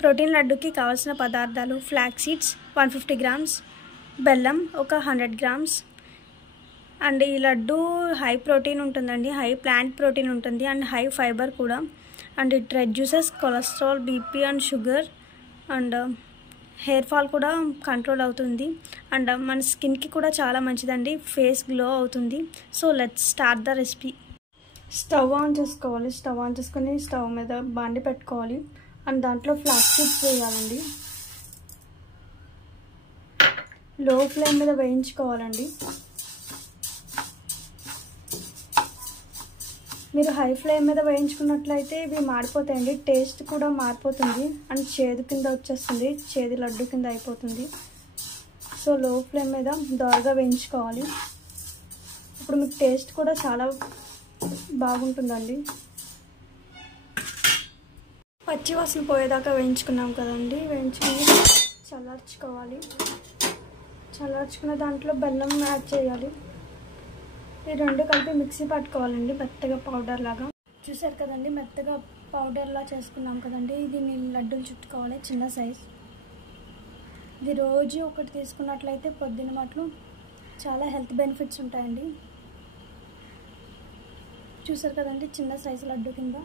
Protein లడ్డుకి కావాల్సిన పదార్థాలు flax seeds 150 grams, బెల్లం ఒక 100 గ్రామ్స్. అండ్ ఈ లడ్డు హై ప్రోటీన్ ఉంటుందండి, హై ప్లాంట్ ప్రోటీన్ ఉంటుంది అండ్ హై ఫైబర్ కూడా. And it reduces cholesterol, BP and sugar. And hair fall కూడా కంట్రోల్ అవుతుంది. అండ్ మన స్కిన్కి కూడా చాలా మంచిదండి, ఫేస్ గ్లో అవుతుంది. So let's start the recipe. Stove on చేసుకోవాలి. స్టవ్ ఆన్ చేసుకొని స్టవ్ మీద బాండి పెట్టుకోవాలి అండ్ దాంట్లో ఫ్లాక్స్ సీడ్స్ వేయాలండి. లో ఫ్లేమ్ మీద వేయించుకోవాలండి. మీరు హై ఫ్లేమ్ మీద వేయించుకున్నట్లయితే ఇవి మాడిపోతాయండి, టేస్ట్ కూడా మారిపోతుంది అండ్ చేదు కింద వచ్చేస్తుంది, చేదు లడ్డు కింద అయిపోతుంది. సో లో ఫ్లేమ్ మీద దోరగా వేయించుకోవాలి. ఇప్పుడు మీకు టేస్ట్ కూడా చాలా బాగుంటుందండి. పచ్చి వాసన పోయేదాకా వేయించుకున్నాం కదండి, వేయించుకుని చల్లార్చుకోవాలి. చల్లార్చుకున్న దాంట్లో బెల్లం యాడ్ చేయాలి. ఈ రెండు కలిపి మిక్సీ పట్టుకోవాలండి, మెత్తగా పౌడర్ లాగా. చూసారు కదండి, మెత్తగా పౌడర్లా చేసుకున్నాం కదండి. ఇది నేను లడ్డూలు చుట్టుకోవాలి, చిన్న సైజ్. ఇది రోజు ఒకటి తీసుకున్నట్లయితే పొద్దున్న మాటలు చాలా హెల్త్ బెనిఫిట్స్ ఉంటాయండి. చూసారు కదండి, చిన్న సైజు లడ్డు కింద